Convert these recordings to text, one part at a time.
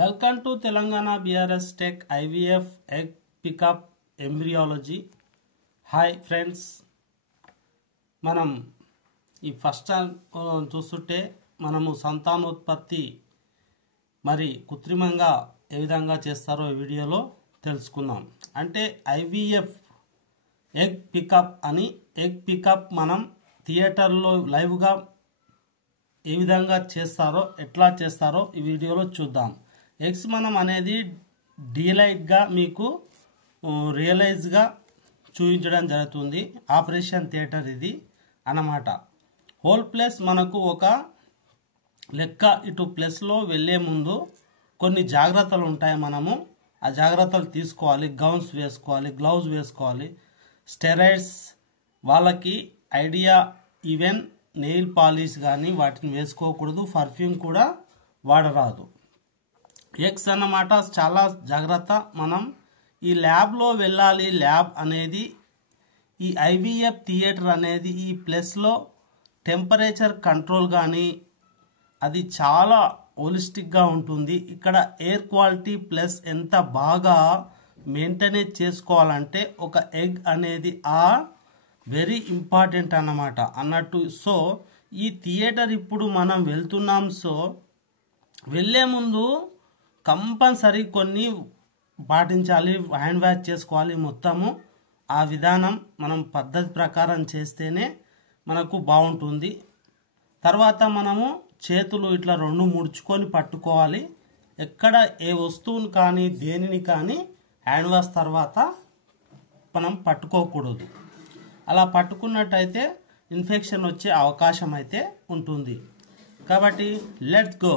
Welcome to Telangana BRS tech IVF egg pickup embryology. Hi friends, మనం ఈ first చూస్తుంటే మనము సంతానోత్పత్తి మరి కృత్రిమంగా ఏ విధంగా చేస్తారో ఈ వీడియోలో తెలుసుకుందాం. అంటే ఐవీఎఫ్ ఎగ్ పికప్ అని, ఎగ్ పికప్ మనం థియేటర్లో లైవ్గా ఏ విధంగా చేస్తారో ఎట్లా చేస్తారో ఈ వీడియోలో చూద్దాం. ఎగ్స్ మనం అనేది డీలైట్గా మీకు రియలైజ్గా చూపించడం జరుగుతుంది. ఆపరేషన్ థియేటర్ ఇది అన్నమాట. హోల్ ప్లస్ మనకు ఒక లెక్క ఇటు ప్లస్లో వెళ్ళే ముందు కొన్ని జాగ్రత్తలు ఉంటాయి. మనము ఆ జాగ్రత్తలు తీసుకోవాలి. గౌన్స్ వేసుకోవాలి, గ్లౌజ్ వేసుకోవాలి, స్టెరాయిడ్స్ వాళ్ళకి ఐడియా, ఈవెన్ నెయిల్ పాలిష్ కానీ వాటిని వేసుకోకూడదు. పర్ఫ్యూమ్ కూడా వాడరాదు. ఎగ్స్ అన్నమాట చాలా జాగ్రత్త. మనం ఈ ల్యాబ్లో వెళ్ళాలి. ల్యాబ్ అనేది ఈ ఐవీఎఫ్ థియేటర్ అనేది ఈ ప్లస్లో టెంపరేచర్ కంట్రోల్ కానీ అది చాలా హోలిస్టిక్గా ఉంటుంది. ఇక్కడ ఎయిర్ క్వాలిటీ ప్లస్ ఎంత బాగా మెయింటైన్ చేసుకోవాలంటే ఒక ఎగ్ అనేది వెరీ ఇంపార్టెంట్ అన్నమాట అన్నట్టు. సో ఈ థియేటర్ ఇప్పుడు మనం వెళ్తున్నాం. సో వెళ్ళే ముందు కంపల్సరీ కొన్ని పాటించాలి. హ్యాండ్ వాష్ చేసుకోవాలి. మొత్తము ఆ విధానం మనం పద్ధతి ప్రకారం చేస్తేనే మనకు బాగుంటుంది. తర్వాత మనము చేతులు ఇట్లా రెండు ముడుచుకొని పట్టుకోవాలి. ఎక్కడ ఏ వస్తువుని కానీ దేనిని కానీ హ్యాండ్ వాష్ తర్వాత మనం పట్టుకోకూడదు. అలా పట్టుకున్నట్టయితే ఇన్ఫెక్షన్ వచ్చే అవకాశం అయితే ఉంటుంది. కాబట్టి లెట్స్ గో.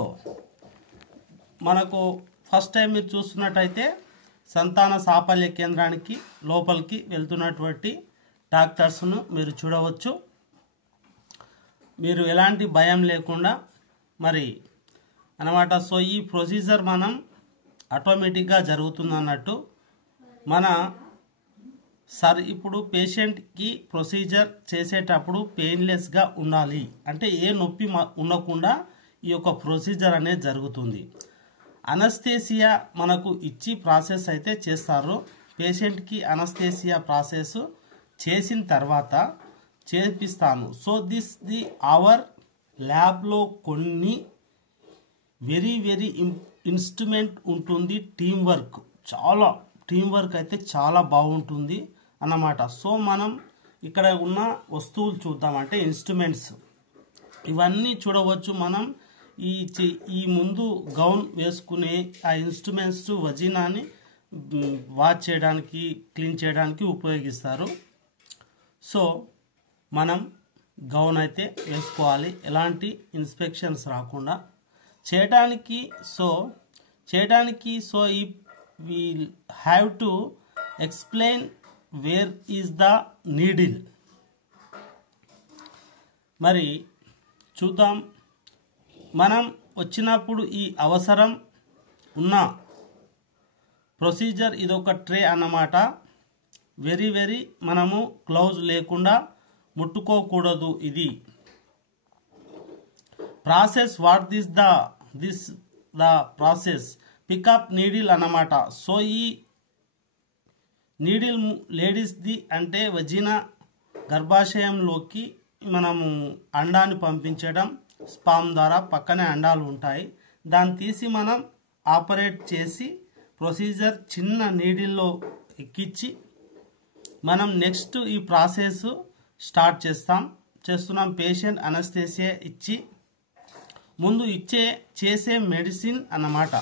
మనకు ఫస్ట్ టైం మీరు చూస్తున్నట్టయితే సంతాన సాఫల్య కేంద్రానికి లోపలికి వెళ్తున్నటువంటి డాక్టర్స్ను మీరు చూడవచ్చు. మీరు ఎలాంటి భయం లేకుండా మరి అన్నమాట. సో ఈ ప్రొసీజర్ మనం ఆటోమేటిక్గా జరుగుతుంది అన్నట్టు. ఇప్పుడు పేషెంట్కి ప్రొసీజర్ చేసేటప్పుడు పెయిన్లెస్గా ఉండాలి. అంటే ఏ నొప్పి ఉండకుండా ఈ యొక్క ప్రొసీజర్ అనేది జరుగుతుంది. అనస్థేసియా మనకు ఇచ్చి ప్రాసెస్ అయితే చేస్తారు. పేషెంట్కి అనస్థేసియా ప్రాసెస్ చేసిన తర్వాత చేపిస్తాను. సో ది అవర్ ల్యాబ్లో కొన్ని వెరీ ఇన్స్ట్రుమెంట్ ఉంటుంది. టీం వర్క్ అయితే చాలా బాగుంటుంది అన్నమాట. సో మనం ఇక్కడ ఉన్న వస్తువులు చూద్దాం. అంటే ఇన్స్ట్రుమెంట్స్ ఇవన్నీ చూడవచ్చు. మనం ఈ ముందు గౌన్ వేసుకునే ఆ ఇన్స్ట్రుమెంట్స్ వజినాని వాష్ చేయడానికి, క్లీన్ చేయడానికి ఉపయోగిస్తారు. సో మనం గౌన్ అయితే వేసుకోవాలి, ఎలాంటి ఇన్స్పెక్షన్స్ రాకుండా చేయడానికి. So we have to explain where is the needle. మరి చూద్దాం. మనం వచ్చినప్పుడు ఈ అవసరం ఉన్న ప్రొసీజర్ ఇదొక ట్రే అన్నమాట. వెరీ మనము గ్లౌజ్ లేకుండా ముట్టుకోకూడదు. ఇది process. What this the process pickup needle అన్నమాట. సో ఈ నీడిల్ లేడీస్ది అంటే వజినా గర్భాశయంలోకి మనము అండాన్ని పంపించడం. స్పామ్ ద్వారా పక్కనే అండాలు ఉంటాయి. దాన్ని తీసి మనం ఆపరేట్ చేసి ప్రొసీజర్ చిన్న నీడిల్లో ఎక్కించి మనం నెక్స్ట్ ఈ ప్రాసెస్ స్టార్ట్ చేస్తున్నాం. పేషెంట్ అనస్థేసియా ఇచ్చి ముందు చేసే మెడిసిన్ అన్నమాట.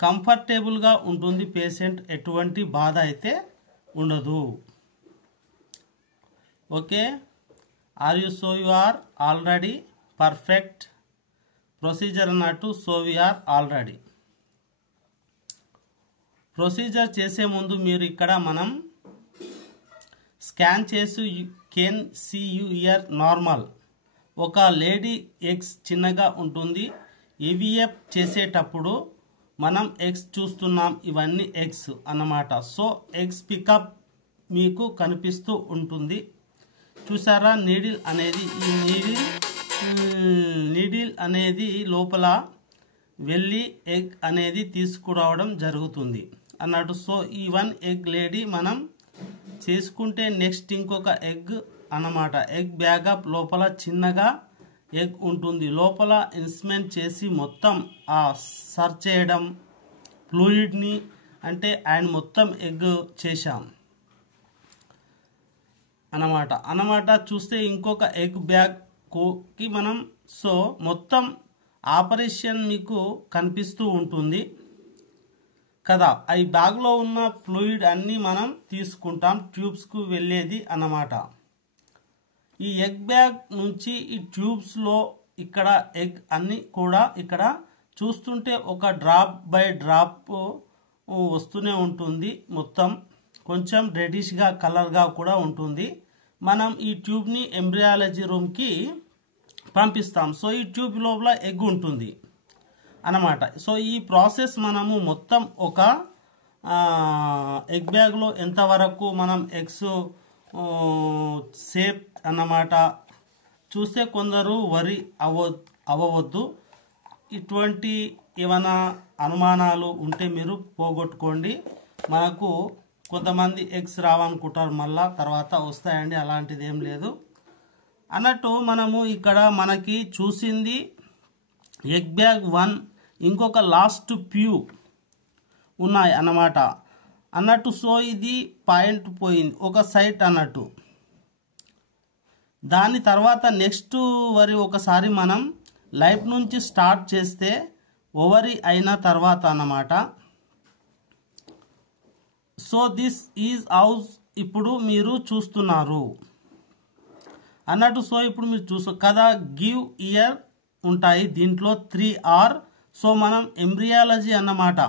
కంఫర్టబుల్గా ఉంటుంది. పేషెంట్ ఎటువంటి బాధ అయితే ఉండదు. Okay, you are already perfect procedure అన్నట్టు. So we are already procedure చేసే ముందు మీరు ఇక్కడ మనం స్కాన్ చేసి can see you ear normal. ఒక లేడీ ఎగ్స్ చిన్నగా ఉంటుంది. ఈవీఎఫ్ చేసేటప్పుడు మనం ఎగ్స్ చూస్తున్నాం. ఇవన్నీ ఎగ్స్ అన్నమాట. సో ఎగ్స్ పికప్ మీకు కనిపిస్తూ ఉంటుంది. చూసారా నీడిల్ అనేది, ఈ నీడిల్ అనేది లోపల వెళ్ళి ఎగ్ అనేది తీసుకురావడం జరుగుతుంది అన్నట్టు. సో ఈ 1 ఎగ్ లేడీ మనం చేసుకుంటే నెక్స్ట్ ఇంకొక ఎగ్ అన్నమాట. ఎగ్ బ్యాగప్ లోపల చిన్నగా ఎగ్ ఉంటుంది. లోపల ఇన్స్ట్రుమెంట్ చేసి మొత్తం ఆ సర్చ్ చేయడం ఫ్లూయిడ్ని అంటే అండ్ మొత్తం ఎగ్ చేశాం అన్నమాట. చూస్తే ఇంకొక ఎగ్ బ్యాగ్కి మనం సో మొత్తం ఆపరేషన్ మీకు కనిపిస్తూ ఉంటుంది కదా. ఈ బ్యాగ్లో ఉన్న ఫ్లూయిడ్ అన్నీ మనం తీసుకుంటాం ట్యూబ్స్కు వెళ్ళేది అన్నమాట. ఈ ఎగ్ బ్యాగ్ నుంచి ఈ ట్యూబ్స్లో ఇక్కడ ఎగ్ అన్నీ కూడా ఇక్కడ చూస్తుంటే ఒక డ్రాప్ బై డ్రాప్ వస్తూనే ఉంటుంది. మొత్తం కొంచెం రెడిష్గా కలర్గా కూడా ఉంటుంది. మనం ఈ ట్యూబ్ని ఎంబ్రియాలజీ రూమ్కి పంపిస్తాం. సో ఈ ట్యూబ్ లోపల ఎగ్ ఉంటుంది అన్నమాట. సో ఈ ప్రాసెస్ మనము మొత్తం ఒక ఎగ్ బ్యాగ్లో ఎంతవరకు మనం ఎగ్స్ సేఫ్ అన్నమాట. చూస్తే కొందరు వరి అవ్వవద్దు. ఇటువంటి ఏమైనా అనుమానాలు ఉంటే మీరు పోగొట్టుకోండి. మనకు కొంతమంది ఎగ్స్ రావనుకుంటారు, మళ్ళా తర్వాత వస్తాయండి. అలాంటిది ఏం లేదు అన్నట్టు. మనము ఇక్కడ మనకి చూసింది ఎగ్ బ్యాగ్ 1, ఇంకొక లాస్ట్ ఫ్యూ ఉన్నాయి అన్నట్టు. సో ఇది పాయింట్ పోయింది ఒక సైట్ అన్నట్టు. దాని తర్వాత నెక్స్ట్ వరి ఒకసారి మనం లైఫ్ నుంచి స్టార్ట్ చేస్తే ఓవరీ అయిన తర్వాత అన్నమాట. సో దిస్ ఈజ్ హౌస్ ఇప్పుడు మీరు చూస్తున్నారు అన్నట్టు. సో ఇప్పుడు మీరు కదా గివ్ ఇయర్ ఉంటాయి దీంట్లో 3R. సో మనం ఎంబ్రియాలజీ అన్నమాట.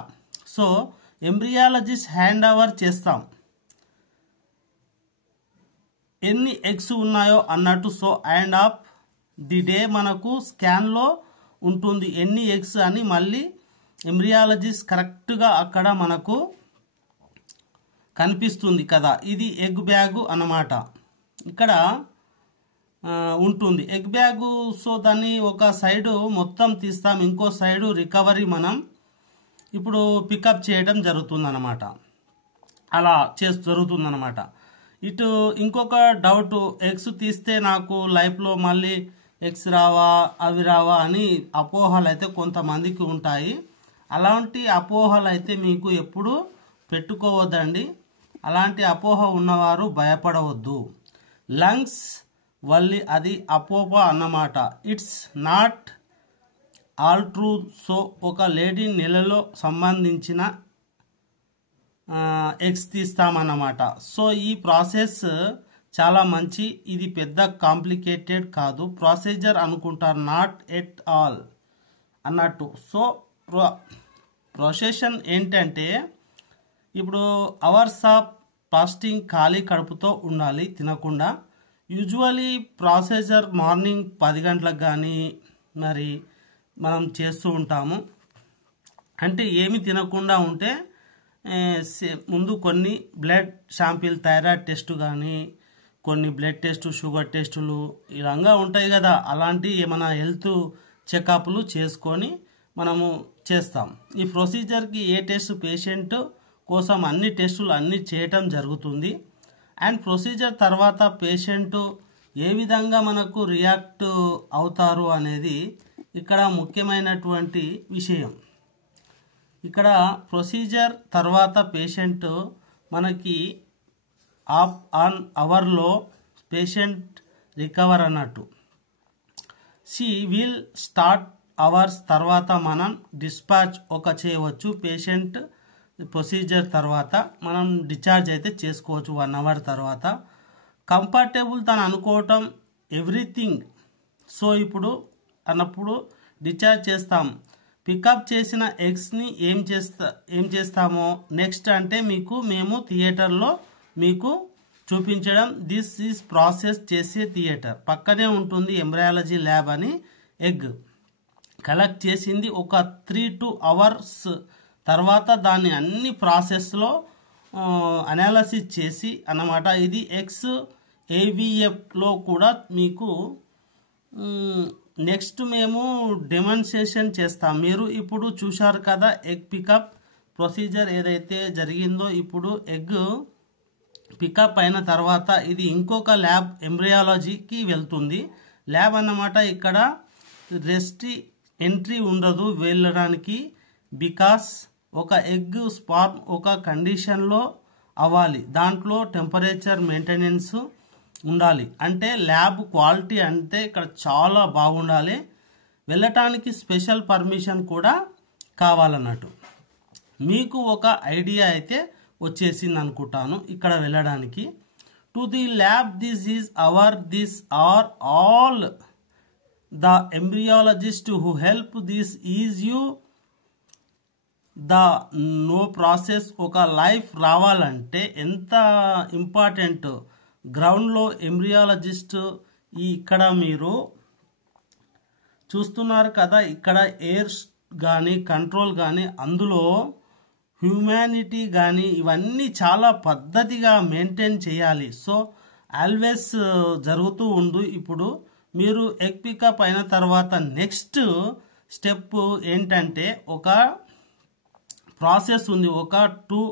సో ఎంబ్రియాలజిస్ట్ హ్యాండ్ ఓవర్ చేస్తాం ఎన్ని ఎగ్స్ ఉన్నాయో అన్నట్టు. So end of the day మనకు స్కాన్లో ఉంటుంది ఎన్ని ఎగ్స్ అని. మళ్ళీ ఎంబ్రియాలజిస్ట్ కరెక్ట్గా అక్కడ మనకు కనిపిస్తుంది కదా. ఇది ఎగ్ బ్యాగు అన్నమాట. ఇక్కడ ఉంటుంది ఎగ్ బ్యాగు. సో దాన్ని ఒక సైడు మొత్తం తీస్తాం, ఇంకో సైడు రికవరీ మనం ఇప్పుడు పికప్ చేయడం జరుగుతుందన్నమాట. అలా జరుగుతుందన్నమాట. ఇటు ఇంకొక డౌట్, ఎగ్స్ తీస్తే నాకు లైఫ్లో మళ్ళీ ఎగ్స్ రావా అవి రావా అని అపోహలు అయితే కొంతమందికి ఉంటాయి. అలాంటి అపోహలు అయితే మీకు ఎప్పుడు పెట్టుకోవద్దండి. అలాంటి అపోహ ఉన్నవారు భయపడవద్దు. లంగ్స్ వల్లి అది అపోహ అన్నమాట. It's not all true. So ఒక లేడీ నెలలో సంబంధించిన ఎగ్స్ తీస్తామన్నమాట. సో ఈ ప్రాసెస్ చాలా మంచి, ఇది పెద్ద కాంప్లికేటెడ్ కాదు ప్రొసీజర్ అనుకుంటారు, నాట్ ఎట్ ఆల్ అన్నట్టు. సో ప్రొసెషన్ ఏంటంటే ఇప్పుడు అవర్స్ ఆఫ్ ఫాస్టింగ్ ఖాళీ కడుపుతో ఉండాలి, తినకుండా. యూజువలీ ప్రొసీజర్ మార్నింగ్ 10 గంటలకు కానీ మరి మనం చేస్తూ ఉంటాము. అంటే ఏమి తినకుండా ఉంటే ముందు కొన్ని బ్లడ్ శాంపిల్, థైరాయిడ్ టెస్ట్ కానీ కొన్ని బ్లడ్ టెస్టు, షుగర్ టెస్టులు ఈ రంగా ఉంటాయి కదా. అలాంటి ఏమైనా హెల్త్ చెకప్లు చేసుకొని మనము చేస్తాం. ఈ ప్రొసీజర్కి ఏ టెస్ట్ పేషెంట్ కోసం అన్ని టెస్టులు అన్నీ చేయటం జరుగుతుంది. అండ్ ప్రొసీజర్ తర్వాత పేషెంట్ ఏ విధంగా మనకు రియాక్ట్ అవుతారు అనేది ఇక్కడ ముఖ్యమైనటువంటి విషయం. ఇక్కడ ప్రొసీజర్ తర్వాత పేషెంట్ మనకి హాఫ్ అన్ అవర్లో పేషెంట్ రికవర్ అన్నట్టు. షీ విల్ స్టార్ట్ అవర్స్ తర్వాత మనం డిస్పాచ్ చేయవచ్చు. పేషెంట్ ప్రొసీజర్ తర్వాత మనం డిశ్చార్జ్ అయితే చేసుకోవచ్చు 1 అవర్ తర్వాత. కంఫర్టబుల్ తను అనుకోవటం ఎవ్రీథింగ్. సో ఇప్పుడు అన్నప్పుడు డిశ్చార్జ్ చేస్తాం. పికప్ చేసిన ఎగ్స్ని ఏం చేస్తామో నెక్స్ట్ అంటే మేము థియేటర్లో మీకు చూపించడం. దిస్ ఈజ్ ప్రాసెస్ చేసే థియేటర్ పక్కనే ఉంటుంది ఎంబ్రయాలజీ ల్యాబ్ అని. ఎగ్ కలెక్ట్ చేసింది ఒక 3-2 అవర్స్ తర్వాత దాన్ని అన్ని ప్రాసెస్లో అనాలసిస్ చేసి అన్నమాట. ఇది ఎక్స్ ఏవిఎఫ్లో కూడా మీకు నెక్స్ట్ మేము డెమాన్స్ట్రేషన్ చేస్తాం. మీరు ఇప్పుడు చూశారు కదా ఎగ్ పికప్ ప్రొసీజర్ ఏదైతే జరిగిందో. ఇప్పుడు ఎగ్ పికప్ అయిన తర్వాత ఇది ఇంకొక ల్యాబ్ ఎంబ్రియాలజీకి వెళ్తుంది. ల్యాబ్ అన్నమాట. ఇక్కడ ఎంట్రీ ఉండదు వెళ్ళడానికి. బికాస్ ఒక ఎగ్ స్పార్మ్ ఒక కండిషన్లో అవ్వాలి, దాంట్లో టెంపరేచర్ మెయింటెనెన్స్ ఉండాలి. అంటే ల్యాబ్ క్వాలిటీ అంటే ఇక్కడ చాలా బాగుండాలి. వెళ్ళటానికి స్పెషల్ పర్మిషన్ కూడా కావాలన్నట్టు. మీకు ఒక ఐడియా అయితే వచ్చేసింది అనుకుంటాను ఇక్కడ వెళ్ళడానికి. To the lab these are all the embryologist who help this is you the no process. ఒక లైఫ్ రావాలంటే ఎంత ఇంపార్టెంట్. గ్రౌండ్లో ఎంబ్రియాలజిస్ట్ ఇక్కడ మీరు చూస్తున్నారు కదా, ఇక్కడ ఎయిర్ కానీ కంట్రోల్ కానీ అందులో హ్యూమానిటీ కానీ ఇవన్నీ చాలా పద్ధతిగా మెయింటైన్ చేయాలి. సో ఆల్వేస్ జరుగుతూ ఉండు. ఇప్పుడు మీరు ఎగ్ పికప్ అయిన తర్వాత నెక్స్ట్ స్టెప్ ఏంటంటే ఒక ప్రాసెస్ ఉంది. ఒక 2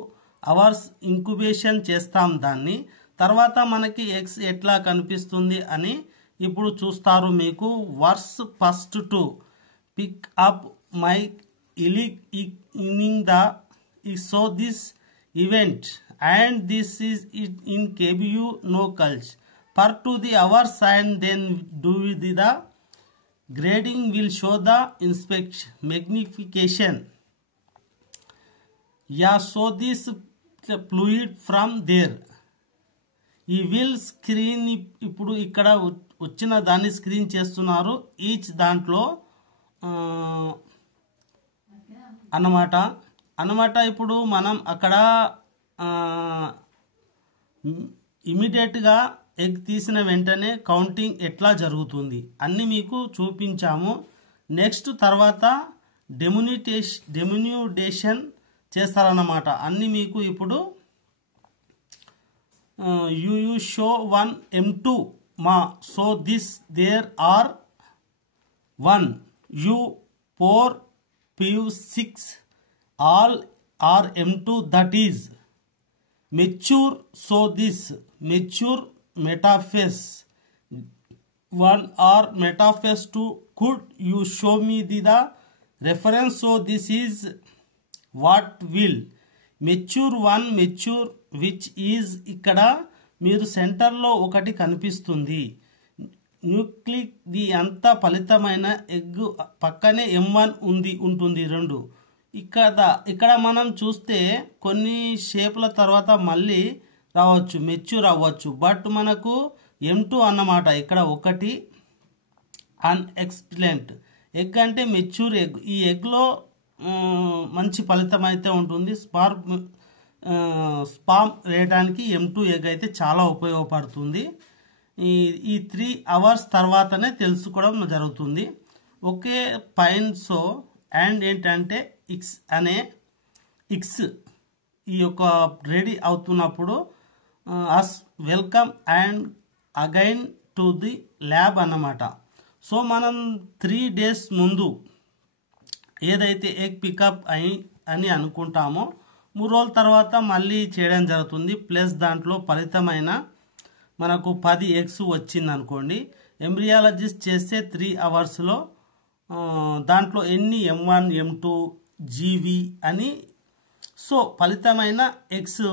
hours ఇంక్యుబేషన్ చేస్తాం దాన్ని. తర్వాత మనకి ఎగ్స్ ఎట్లా కనిపిస్తుంది అని ఇప్పుడు చూస్తారు. మీకు worse first to pick up my inning the so this event and this is it in KBU no culch per to the hours and then do the grading will show the inspection magnification. Yeah, so this fluid from there. ఈ will screen ఇప్పుడు ఇక్కడ వచ్చిన దాన్ని screen చేస్తున్నారు. Each దాంట్లో అన్నమాట. ఇప్పుడు మనం అక్కడ ఇమీడియట్గా ఎగ్ తీసిన వెంటనే కౌంటింగ్ ఎట్లా జరుగుతుంది అన్నీ మీకు చూపించాము. నెక్స్ట్ తర్వాత డెమ్యూనిటేషన్ చేస్తారన్నమాట. అన్నీ మీకు ఇప్పుడు you show 1 M2 ma so this there are 1 U 4 PU 6 all are M2 that is mature. So this mature metaphase 1 or metaphase 2 could you show me the reference. So this is what will mature 1 mature which is ఇక్కడ మీరు సెంటర్లో ఒకటి కనిపిస్తుంది. Nucleic the అంత ఫలితమైన egg పక్కనే M1 ఉంటుంది 2. ఇక్కడ మనం చూస్తే కొన్ని షేప్ల తర్వాత మళ్ళీ రావచ్చు, మెచ్యూర్ అవ్వచ్చు. బట్ మనకు M2 అన్నమాట. ఇక్కడ ఒకటి అన్ఎక్స్ప్లెంట్ ఎగ్ అంటే మెచ్యూర్ ఎగ్. ఈ ఎగ్లో మంచి ఫలితం అయితే ఉంటుంది. స్పామ్ వేయడానికి M2 ఎగ్ అయితే చాలా ఉపయోగపడుతుంది. ఈ 3 hours తర్వాతనే తెలుసుకోవడం జరుగుతుంది. ఒకే పైన్సో అండ్ ఏంటంటే ఇక్స్ ఈ యొక్క రెడీ అవుతున్నప్పుడు us welcome and again to the lab అన్నమాట. సో మనం 3 days ముందు ఏదైతే ఎగ్ పికప్ అని అనుకుంటామో 3 రోజుల తర్వాత మళ్ళీ చేయడం జరుగుతుంది. ప్లస్ దాంట్లో ఫలితమైన మనకు 10 eggs వచ్చింది అనుకోండి. ఎంబ్రియాలజిస్ట్ చేస్తే 3 hours దాంట్లో ఎన్ని M1 M2 GV అని. సో ఫలితమైన ఎగ్స్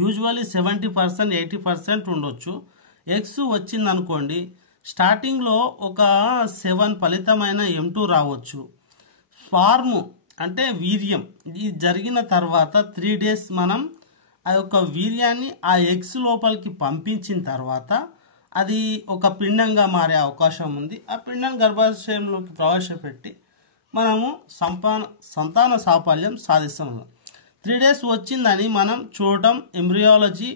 యూజువల్లీ 70% 80% ఉండొచ్చు. ఎగ్స్ వచ్చింది అనుకోండి, స్టార్టింగ్లో ఒక 7 ఫలితమైన M2 రావచ్చు. స్పార్మ్ అంటే వీర్యం ఇది జరిగిన తర్వాత 3 days మనం ఆ యొక్క వీర్యాన్ని ఆ ఎగ్స్ లోపలికి పంపించిన తర్వాత అది ఒక పిండంగా మారే అవకాశం ఉంది. ఆ పిండాన్ని గర్భాశయంలోకి ప్రవేశపెట్టి మనము సంతాన సాఫల్యం సాధిస్తాం. 3 days వచ్చిందని మనం చూడటం ఎంబ్రియాలజీ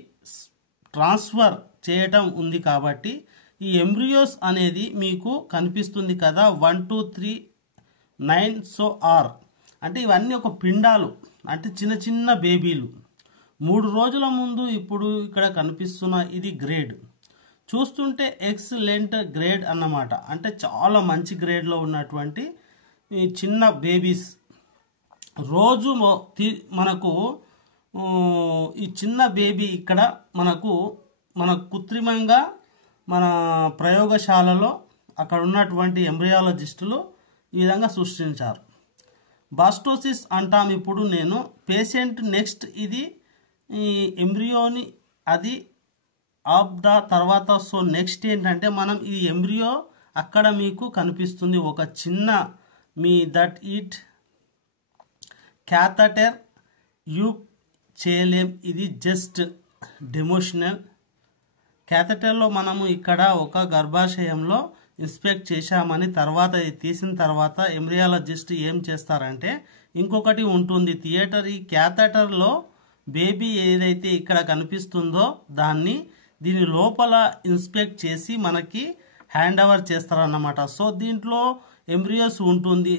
ట్రాన్స్ఫర్ చేయటం ఉంది. కాబట్టి ఈ ఎంబ్రియోస్ అనేది మీకు కనిపిస్తుంది కదా 1 2 3 9 సో ఆర్ అంటే ఇవన్నీ ఒక పిండాలు, అంటే చిన్న చిన్న బేబీలు. 3 రోజుల ముందు ఇప్పుడు ఇక్కడ కనిపిస్తున్న ఇది గ్రేడ్. చూస్తుంటే ఎక్సలెంట్ గ్రేడ్ అన్నమాట. అంటే చాలా మంచి గ్రేడ్లో ఉన్నటువంటి ఈ చిన్న బేబీస్ రోజు మనకు ఈ చిన్న బేబీ ఇక్కడ మన కృత్రిమంగా మన ప్రయోగశాలలో అక్కడ ఉన్నటువంటి ఎంబ్రియాలజిస్టులు ఈ విధంగా సృష్టించారు. బాస్టోసిస్ అంటాం. ఇప్పుడు నేను పేషెంట్ నెక్స్ట్ ఇది ఈ ఎంబ్రియోని అది ఆఫ్ ద తర్వాత సో నెక్స్ట్ ఏంటంటే మనం ఈ ఎంబ్రియో అక్కడ మీకు కనిపిస్తుంది ఒక చిన్న me that it catheter you చేయలేం, ఇది జస్ట్ డెమోషనల్. క్యాథటర్లో మనము ఇక్కడ ఒక గర్భాశయంలో ఇన్స్పెక్ట్ చేశామని తర్వాత ఇది తీసిన తర్వాత ఎంబ్రియాలజిస్ట్ ఏం చేస్తారంటే ఇంకొకటి ఉంటుంది థియేటర్. ఈ క్యాథటర్లో బేబీ ఏదైతే ఇక్కడ కనిపిస్తుందో దీని లోపల ఇన్స్పెక్ట్ చేసి మనకి హ్యాండ్ ఓవర్ చేస్తారన్నమాట. సో దీంట్లో ఎంబ్రియోస్ ఉంటుంది,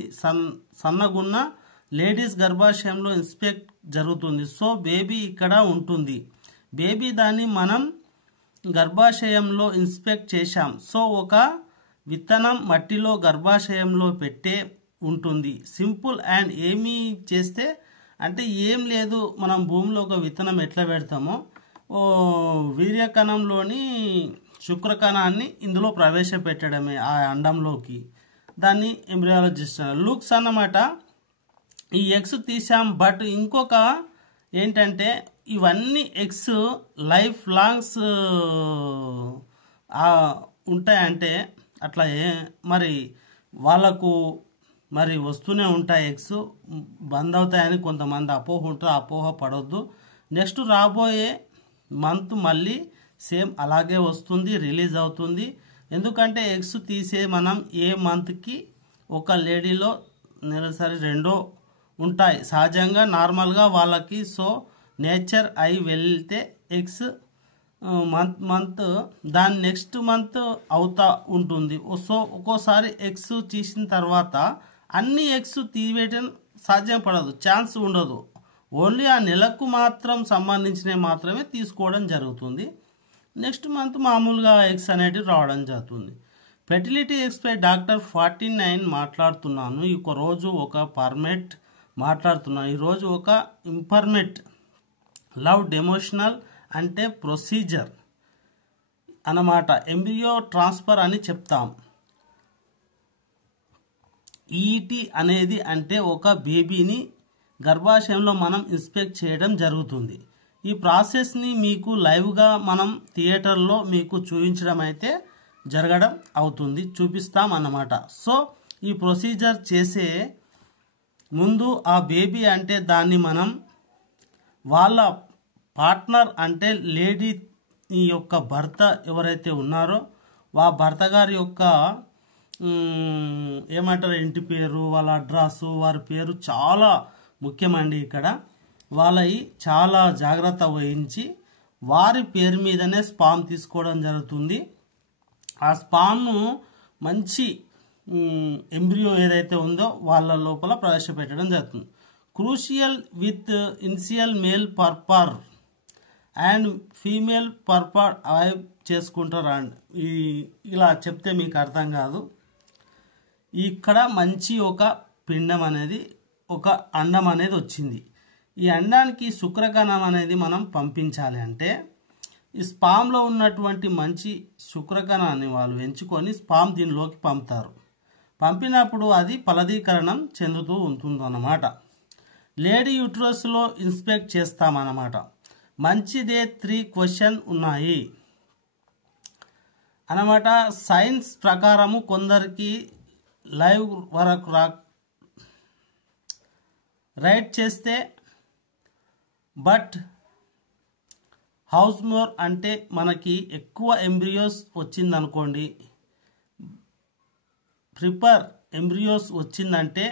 సన్నగున్న లేడీస్ గర్భాశయంలో ఇన్స్పెక్ట్ జరుగుతుంది. సో బేబీ ఇక్కడ ఉంటుంది. బేబీ దాన్ని మనం గర్భాశయంలో ఇన్స్పెక్ట్ చేశాం. సో ఒక విత్తనం మట్టిలో గర్భాశయంలో పెట్టే ఉంటుంది. సింపుల్ అండ్ ఏమీ చేస్తే అంటే ఏం లేదు, మనం భూమిలో ఒక విత్తనం ఎట్లా పెడతామో వీర్యకణంలోని శుక్రకణాన్ని ఇందులో ప్రవేశపెట్టడమే ఆ అండంలోకి. దాన్ని ఎంబ్రియాలజిస్ట్ లుక్స్ అన్నమాట. ఈ ఎగ్స్ తీసాం. బట్ ఇంకొక ఏంటంటే ఇవన్నీ ఎగ్స్ లైఫ్ లాంగ్స్ ఉంటాయంటే అట్లా మరి వాళ్ళకు మరి వస్తూనే ఉంటాయి. ఎగ్స్ బంద్ అవుతాయని కొంతమంది అపోహ ఉంటుంది. అపోహ పడవద్దు. నెక్స్ట్ రాబోయే మంత్ మళ్ళీ సేమ్ అలాగే వస్తుంది, రిలీజ్ అవుతుంది. ఎందుకంటే ఎగ్స్ తీసే మనం ఏ మంత్కి ఒక లేడీలో నెలసరి 2 ఉంటాయి సహజంగా నార్మల్గా వాళ్ళకి. సో నేచర్ అయి వెళ్తే ఎగ్స్ మంత్ దాని నెక్స్ట్ మంత్ అవుతా ఉంటుంది. సో ఒక్కోసారి ఎగ్స్ తీసిన తర్వాత అన్ని ఎగ్స్ తీవేయడం సాధ్యం పడదు, ఛాన్స్ ఉండదు. ఓన్లీ ఆ నెలకు మాత్రం సంబంధించినవి మాత్రమే తీసుకోవడం జరుగుతుంది. నెక్స్ట్ మంత్ మామూలుగా ఎగ్స్ అనేటివి రావడం జరుగుతుంది. ఫెర్టిలిటీ ఎక్స్పర్ట్ డాక్టర్ 49 మాట్లాడుతున్నాను. ఒక రోజు ఒక పర్మెట్ మాట్లాడుతున్నాను. ఈరోజు ఒక ఇంపర్మెట్ లవ్ డెమోషనల్ అంటే ప్రొసీజర్ అన్నమాట. ఎంబ్రియో ట్రాన్స్ఫర్ అని చెప్తాం. ఈటీ అనేది అంటే ఒక బేబీని గర్భాశయంలో మనం ఇన్స్పెక్ట్ చేయడం జరుగుతుంది. ఈ ప్రాసెస్ని మీకు లైవ్గా మనం థియేటర్లో మీకు చూపించడం అయితే జరగడం అవుతుంది, చూపిస్తాం అన్నమాట. సో ఈ ప్రొసీజర్ చేసే ముందు ఆ బేబీ అంటే దాన్ని మనం వాళ్ళ పార్ట్నర్ అంటే లేడీ యొక్క భర్త ఎవరైతే ఉన్నారో ఆ భర్త గారి యొక్క ఏమంటారు ఇంటి పేరు, వాళ్ళ అడ్రస్, వారి పేరు చాలా ముఖ్యమండి. ఇక్కడ వాళ్ళవి చాలా జాగ్రత్త వహించి వారి పేరు మీదనే స్పామ్ తీసుకోవడం జరుగుతుంది. ఆ స్పామ్ను మంచి ఎంబ్రియో ఏదైతే ఉందో వాళ్ళ లోపల ప్రవేశపెట్టడం జరుగుతుంది. క్రూషియల్ విత్ ఇనిషియల్ మేల్ పర్పర్ అండ్ ఫీమేల్ పర్పర్ అవి చేసుకుంటారు. ఇలా చెప్తే మీకు అర్థం కాదు. ఇక్కడ మంచి ఒక పిండం అనేది ఒక అండం అనేది వచ్చింది. ఈ అండానికి శుక్రకణం అనేది మనం పంపించాలి అంటే ఈ స్పామ్లో ఉన్నటువంటి మంచి శుక్రకణాన్ని వాళ్ళు ఎంచుకొని స్పామ్ దీనిలోకి పంపుతారు. పంపినప్పుడు అది ఫలదీకరణం చెందుతూ ఉంటుందన్నమాట. లేడీ యూట్రస్లో ఇన్స్పెక్ట్ చేస్తామన్నమాట. మంచిదే 3 క్వశ్చన్ ఉన్నాయి అన్నమాట. సైన్స్ ప్రకారము కొందరికి లైవ్ వరకు రైట్ చేస్తే బట్ హౌస్ మోర్ అంటే మనకి ఎక్కువ ఎంబ్రియోస్ వచ్చిందనుకోండి, ప్రిపర్ ఎంబ్రియోస్ వచ్చిందంటే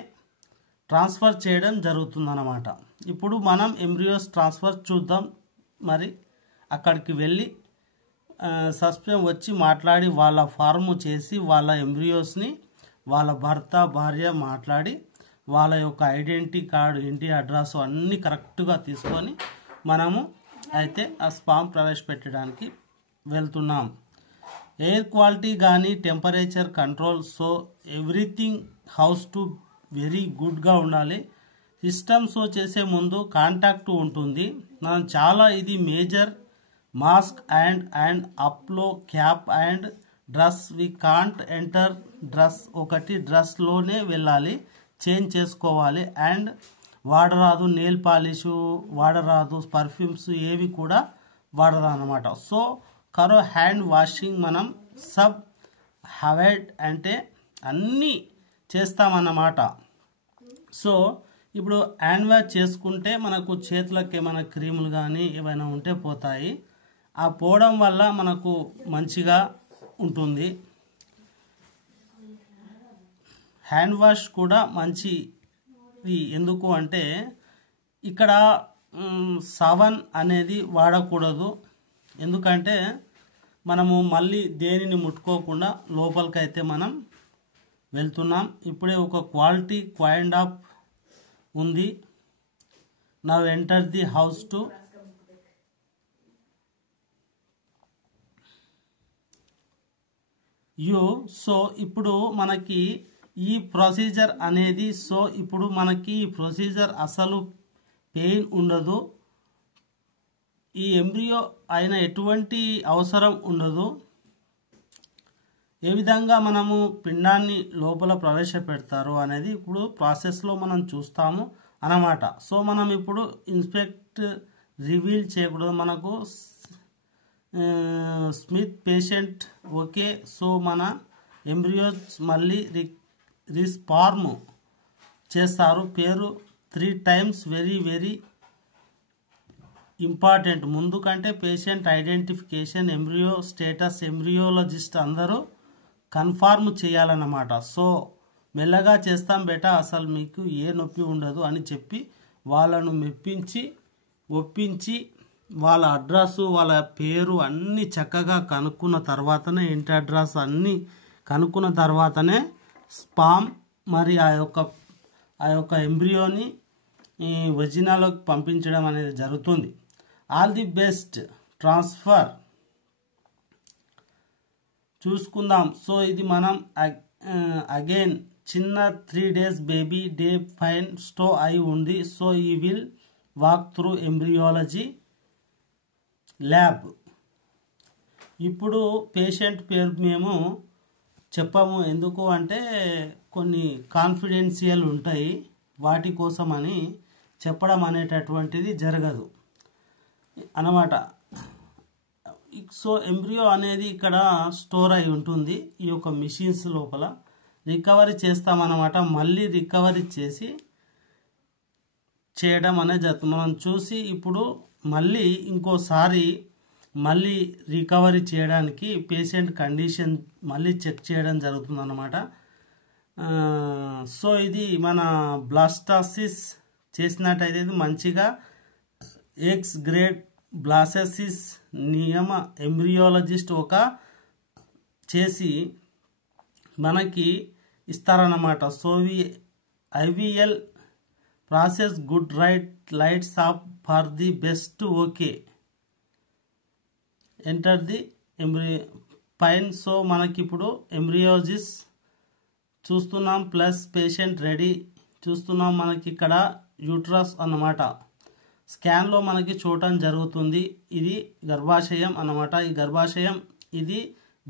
ట్రాన్స్ఫర్ చేయడం జరుగుతుందన్నమాట. ఇప్పుడు మనం ఎంబ్రియోస్ ట్రాన్స్ఫర్ చూద్దాం. మరి అక్కడికి వెళ్ళి సస్పెన్ వచ్చి మాట్లాడి వాళ్ళ ఫార్ము చేసి వాళ్ళ ఎంబ్రియోస్ని వాళ్ళ భర్త భార్య మాట్లాడి వాళ్ళ యొక్క ఐడెంటిటీ కార్డు, ఇంటి అడ్రస్ అన్నీ కరెక్ట్గా తీసుకొని మనము అయితే ఆ స్పామ్ ప్రవేశపెట్టడానికి వెళ్తున్నాం. ఎయిర్ క్వాలిటీ కానీ temperature control, so everything has to very గుడ్గా ఉండాలి. సిస్టమ్ సో చేసే ముందు కాంటాక్ట్ ఉంటుంది. మనం చాలా ఇది మేజర్ మాస్క్ అండ్ అప్లో cap and dress. We can't enter dress, ఒకటి డ్రెస్లోనే వెళ్ళాలి, చేంజ్ చేసుకోవాలి. అండ్ వాడరాదు నెయిల్ పాలిష్ వాడరాదు, పర్ఫ్యూమ్స్ ఏవి కూడా వాడరాదు అనమాట. సో కరో హ్యాండ్ వాషింగ్ మనం సబ్ హవైడ్ అంటే అన్నీ చేస్తామన్నమాట. సో ఇప్పుడు హ్యాండ్ వాష్ చేసుకుంటే మనకు చేతులకు ఏమైనా క్రీములు కానీ ఏమైనా ఉంటే పోతాయి. ఆ పోవడం వల్ల మనకు మంచిగా ఉంటుంది. హ్యాండ్ వాష్ కూడా మంచిది. ఎందుకు అంటే ఇక్కడ సవన్ అనేది వాడకూడదు. ఎందుకంటే మనము మళ్ళీ దేనిని ముట్టుకోకుండా లోపలికైతే మనం వెళ్తున్నాం. ఇప్పుడే ఒక క్వాలిటీ కైండ్ ఆఫ్ ఉంది. Now enter the house to you. So ఇప్పుడు మనకి ఈ ప్రొసీజర్ అనేది, సో ఇప్పుడు మనకి ఈ ప్రొసీజర్ అసలు పెయిన్ ఉండదు. ఈ ఎంబ్రియో అయిన ఎటువంటి అవసరం ఉండదు. ఏ విధంగా మనము పిండాన్ని లోపల ప్రవేశపెడతారు అనేది ఇప్పుడు ప్రాసెస్లో మనం చూస్తాము అన్నమాట. సో మనం ఇప్పుడు ఇన్స్పెక్ట్ రివీల్ చేయకూడదు. మనకు స్మిత్ పేషెంట్ ఓకే. సో మన ఎంబ్రియోస్ మళ్ళీ రీస్పార్మ్ చేస్తారు. పేరు 3 times వెరీ వెరీ ఇంపార్టెంట్. ముందు కంటే పేషెంట్ ఐడెంటిఫికేషన్, ఎంబ్రియో స్టేటస్, ఎంబ్రియోలజిస్ట్ అందరూ కన్ఫర్మ్ చేయాలన్నమాట. సో మెల్లగా చేస్తాం బేటా, అసలు మీకు ఏ నొప్పి ఉండదు అని చెప్పి వాళ్ళను ఒప్పించి వాళ్ళ అడ్రస్ వాళ్ళ పేరు అన్నీ చక్కగా కనుక్కున్న తర్వాతనే, ఇంటి అడ్రస్ అన్నీ కనుక్కున్న తర్వాతనే స్పామ్ మరి ఆ యొక్క ఎంబ్రియోని ఈ వజినాలోకి పంపించడం అనేది జరుగుతుంది. ఆల్ ది బెస్ట్ ట్రాన్స్ఫర్ చూసుకుందాం. సో ఇది మనం అగైన్ చిన్న 3 days బేబీ డే ఫైన్ స్టో అయి ఉంది. సో ఈ will walk through embryology lab. ఇప్పుడు పేషెంట్ పేరు మేము చెప్పము. ఎందుకు అంటే కొన్ని కాన్ఫిడెన్షియల్ ఉంటాయి, వాటి కోసమని చెప్పడం అనేటటువంటిది జరగదు అన్నమాట. సో ఎంబ్రియో అనేది ఇక్కడ స్టోర్ అయి ఉంటుంది ఈ యొక్క మిషన్స్ లోపల. రికవరీ చేస్తామన్నమాట. మళ్ళీ రికవరీ చేయడం అనేది జరుగుతుంది. మనం చూసి ఇప్పుడు మళ్ళీ ఇంకోసారి మళ్ళీ రికవరీ చేయడానికి పేషెంట్ కండిషన్ మళ్ళీ చెక్ చేయడం జరుగుతుంది అన్నమాట. సో ఇది మన బ్లాస్టాసిస్ చేసినట్టయితే ఇది మంచిగా ఎక్స్ గ్రేడ్ బ్లాస్టాసిస్ నియమ ఎంబ్రియాలజిస్ట్ ఒక చేసి మనకి ఇస్తారన్నమాట. So IVF process good lights off for the best okay enter the pine. So మనకి ఇప్పుడు ఎంబ్రియాలజిస్ట్ చూస్తున్నాం ప్లస్ పేషెంట్ రెడీ చూస్తున్నాం. మనకి ఇక్కడ యూట్రస్ అన్నమాట స్కాన్లో మనకి చూడటం జరుగుతుంది. ఇది గర్భాశయం అన్నమాట. ఈ గర్భాశయం ఇది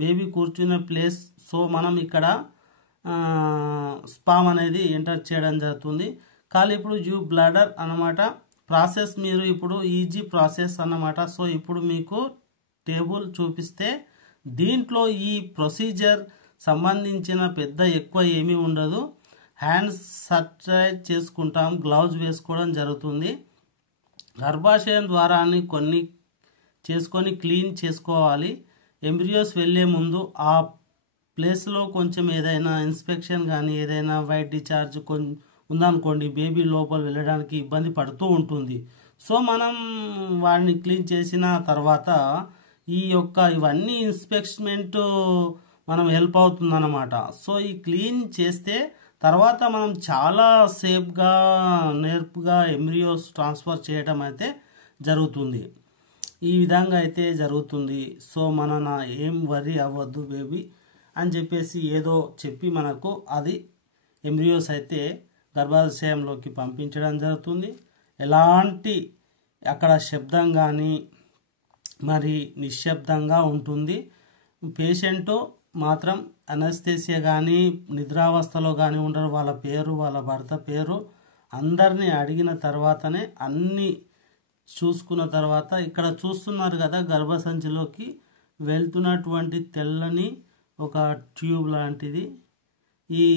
బేబీ కూర్చునే ప్లేస్. సో మనం ఇక్కడ స్పామ్ అనేది ఎంటర్ చేయడం జరుగుతుంది. కానీ ఇప్పుడు యూ బ్లాడర్ అన్నమాట ప్రాసెస్ మీరు ఇప్పుడు ఈజీ ప్రాసెస్ అన్నమాట. సో ఇప్పుడు మీకు టేబుల్ చూపిస్తే దీంట్లో ఈ ప్రొసీజర్ సంబంధించిన పెద్ద ఎక్కువ ఏమీ ఉండదు. హ్యాండ్స్ శానిటైజ్ చేసుకుంటాం, గ్లౌజ్ వేసుకోవడం జరుగుతుంది. గర్భాశయం ద్వారా కొన్ని చేసుకొని క్లీన్ చేసుకోవాలి. ఎంబ్రియోస్ వెళ్ళే ముందు ఆ ప్లేస్లో కొంచెం ఏదైనా ఇన్స్పెక్షన్ కానీ ఏదైనా వైట్ డిశ్చార్జ్ ఉందనుకోండి, బేబీ లోపల వెళ్ళడానికి ఇబ్బంది పడుతూ ఉంటుంది. సో మనం వాడిని క్లీన్ చేసిన తర్వాత ఇవన్నీ ఇన్స్పెక్ట్మెంట్ మనం హెల్ప్ అవుతుందన్నమాట. సో ఈ క్లీన్ చేస్తే తర్వాత మనం చాలా సేఫ్గా నేర్పుగా ఎంబ్రియోస్ ట్రాన్స్ఫర్ చేయడం అయితే జరుగుతుంది. ఈ విధంగా అయితే జరుగుతుంది. సో ఏం వరి అవ్వద్దు బేబీ అని చెప్పేసి ఏదో చెప్పి మనకు అది ఎంబ్రియోస్ అయితే గర్భాశయంలోకి పంపించడం జరుగుతుంది. ఎలాంటి అక్కడ శబ్దం కానీ మరి నిశ్శబ్దంగా ఉంటుంది. పేషెంట్ మాత్రం అనస్థేసియా కానీ నిద్రావస్థలో కానీ ఉండరు. వాళ్ళ పేరు, వాళ్ళ భర్త పేరు అందరినీ అడిగిన తర్వాతనే అన్నీ చూసుకున్న తర్వాత ఇక్కడ చూస్తున్నారు కదా, గర్భసంచిలోకి వెళ్తున్నటువంటి తెల్లని ఒక ట్యూబ్ లాంటిది. ఈ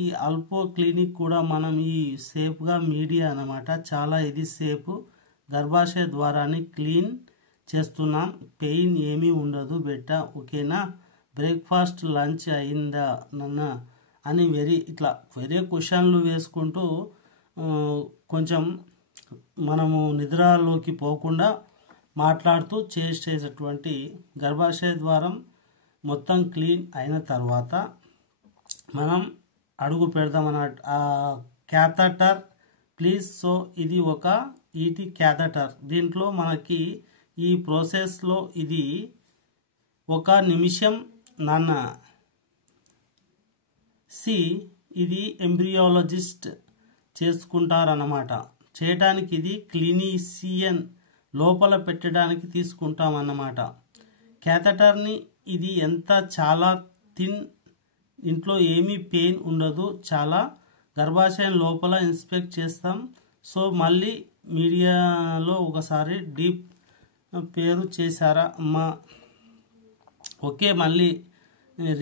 ఈ అల్పో క్లినిక్ కూడా మనం ఈ సేఫ్గా మీడియా అన్నమాట. చాలా ఇది సేఫ్. గర్భాశయ ద్వారాన్ని క్లీన్ చేస్తున్నాం. పెయిన్ ఏమీ ఉండదు బెట్ట, ఓకేనా? బ్రేక్ఫాస్ట్ లంచ్ అయిందా నాన్న అని వేరే క్వశ్చన్లు వేసుకుంటూ కొంచెం మనము నిద్రలోకి పోకుండా మాట్లాడుతూ చేసేటటువంటి గర్భాశయ ద్వారం మొత్తం క్లీన్ అయిన తర్వాత మనం అడుగు పెడదాం అన్నట్టు. Catheter please. సో ఇది ఒక ఈటీ క్యాథటర్. దీంట్లో మనకి ఈ ప్రాసెస్లో ఇది 1 నిమిషం నాన్న. ఇది ఎంబ్రియాలజిస్ట్ చేసుకుంటారన్నమాట. చేయడానికి ఇది క్లినీషియన్ లోపల పెట్టడానికి తీసుకుంటామన్నమాట. క్యాథటర్ని ఇది చాలా థిన్, ఇంట్లో ఏమీ పెయిన్ ఉండదు. చాలా గర్భాశయం లోపల ఇన్స్పెక్ట్ చేస్తాం. సో మళ్ళీ మీడియాలో ఒకసారి డీప్ పేరు చేశారా అమ్మా? ఓకే, మళ్ళీ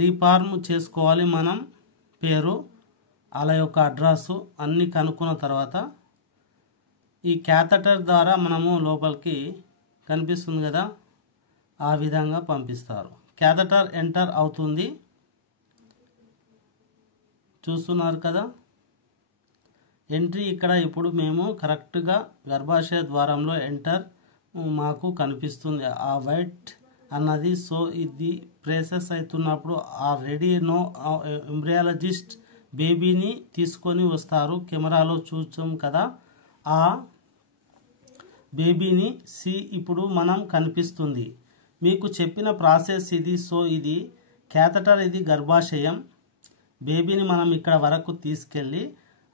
రీఫార్మ్ చేసుకోవాలి మనం పేరు, అలా యొక్క అడ్రస్సు అన్నీ కనుక్కున్న తర్వాత ఈ క్యాథటర్ ద్వారా మనము లోపలికి కనిపిస్తుంది కదా, ఆ విధంగా పంపిస్తారు. క్యాథటర్ ఎంటర్ అవుతుంది, చూస్తున్నారు కదా ఎంట్రీ. ఇక్కడ ఇప్పుడు మేము కరెక్ట్గా గర్భాశయ ద్వారంలో ఎంటర్ మాకు కనిపిస్తుంది ఆ వైట్ అన్నది. సో ఇది ప్రేసెస్ అవుతున్నప్పుడు ఆల్రెడీ ఎంబ్రియాలజిస్ట్ బేబీని తీసుకొని వస్తారు. కెమెరాలో చూసాం కదా ఆ బేబీని. ఇప్పుడు మనం కనిపిస్తుంది మీకు చెప్పిన ప్రాసెస్ ఇది. సో ఇది క్యాథటర్, ఇది గర్భాశయం. బేబీని మనం ఇక్కడ వరకు తీసుకెళ్ళి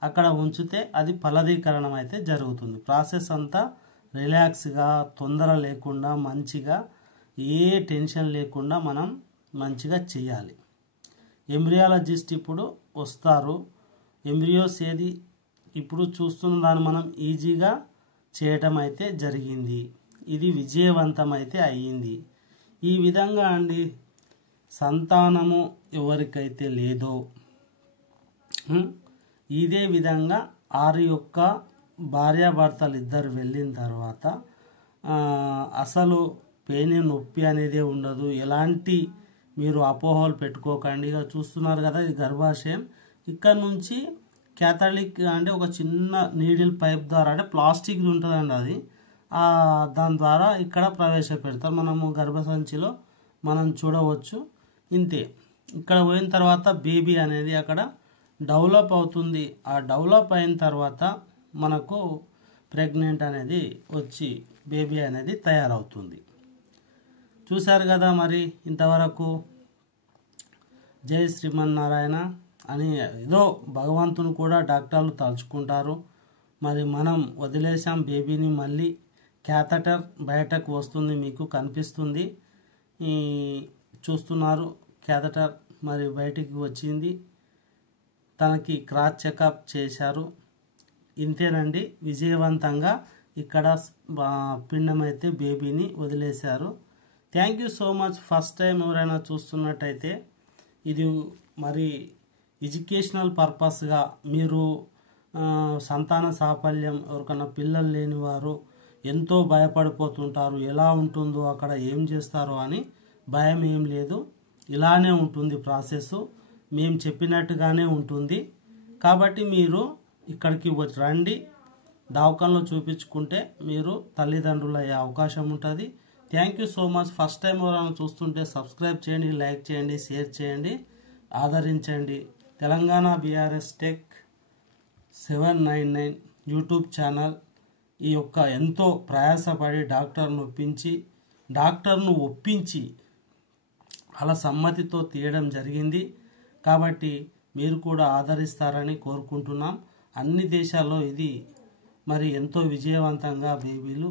అక్కడ ఉంచితే అది ఫలదీకరణం అయితే జరుగుతుంది. ప్రాసెస్ అంతా రిలాక్స్గా, తొందర లేకుండా, మంచిగా, ఏ టెన్షన్ లేకుండా మనం మంచిగా చేయాలి. ఎంబ్రియాలజిస్ట్ ఇప్పుడు వస్తారు. ఎంబ్రియోస్ ఏది ఇప్పుడు చూస్తున్న దాన్ని మనం ఈజీగా చేయటం అయితే జరిగింది. ఇది విజయవంతం అయితే అయ్యింది. ఈ విధంగా అండి, సంతానము ఎవరికైతే లేదో ఇదే విధంగా 6 యొక్క భార్యాభర్తలు ఇద్దరు వెళ్ళిన తర్వాత అసలు పెయిన్, నొప్పి అనేది ఉండదు. ఎలాంటి మీరు అపోహలు పెట్టుకోకండి. ఇక చూస్తున్నారు కదా, ఇది గర్భాశయం. ఇక్కడ నుంచి క్యాథలిక్ అంటే ఒక చిన్న నీడిల్ పైప్ ద్వారా, అంటే ప్లాస్టిక్ ఉంటుందండి అది, దాని ద్వారా ఇక్కడ ప్రవేశపెడతారు. మనము గర్భసంచిలో మనం చూడవచ్చు. ఇంతే. ఇక్కడ పోయిన తర్వాత బేబీ అనేది అక్కడ డెవలప్ అవుతుంది. ఆ డెవలప్ అయిన తర్వాత మనకు ప్రెగ్నెంట్ అనేది వచ్చి బేబీ అనేది తయారవుతుంది. చూశారు కదా మరి ఇంతవరకు. జై శ్రీమన్నారాయణ అని ఏదో భగవంతుని కూడా డాక్టర్లు తలుచుకుంటారు. మరి మనం వదిలేసాం బేబీని. మళ్ళీ క్యాథటర్ బయటకు వస్తుంది, మీకు కనిపిస్తుంది. చూస్తున్నారు క్యాథటర్ మరి బయటికి వచ్చింది. తనకి క్రాస్ చెకప్ చేశారు. ఇంతేనండి, విజయవంతంగా ఇక్కడ పిండం అయితే బేబీని వదిలేశారు. Thank you so much. First time ఎవరైనా చూస్తున్నట్టయితే ఇది మరి ఎడ్యుకేషనల్ పర్పస్గా మీరు సంతాన సాఫల్యం, ఎవరికన్నా పిల్లలు లేని వారు ఎంతో భయపడిపోతుంటారు. ఎలా ఉంటుందో అక్కడ, ఏం చేస్తారో అని భయం ఏం లేదు. ఇలానే ఉంటుంది ప్రాసెస్, మేము చెప్పినట్టుగానే ఉంటుంది. కాబట్టి మీరు ఇక్కడికి రండి, దవాఖానలో చూపించుకుంటే మీరు తల్లిదండ్రులు అయ్యే అవకాశం ఉంటుంది. Thank you so much. First time ఎవరైనా చూస్తుంటే సబ్స్క్రైబ్ చేయండి, లైక్ చేయండి, షేర్ చేయండి, ఆదరించండి. Telangana BRS tech 799 YouTube channel ఈ యొక్క ఎంతో ప్రయాసపడి డాక్టర్ను ఒప్పించి అలా సమ్మతితో తీయడం జరిగింది. కాబట్టి మీరు కూడా ఆదరిస్తారని కోరుకుంటున్నాం. అన్ని దేశాల్లో ఇది మరి ఎంతో విజయవంతంగా బేబీలు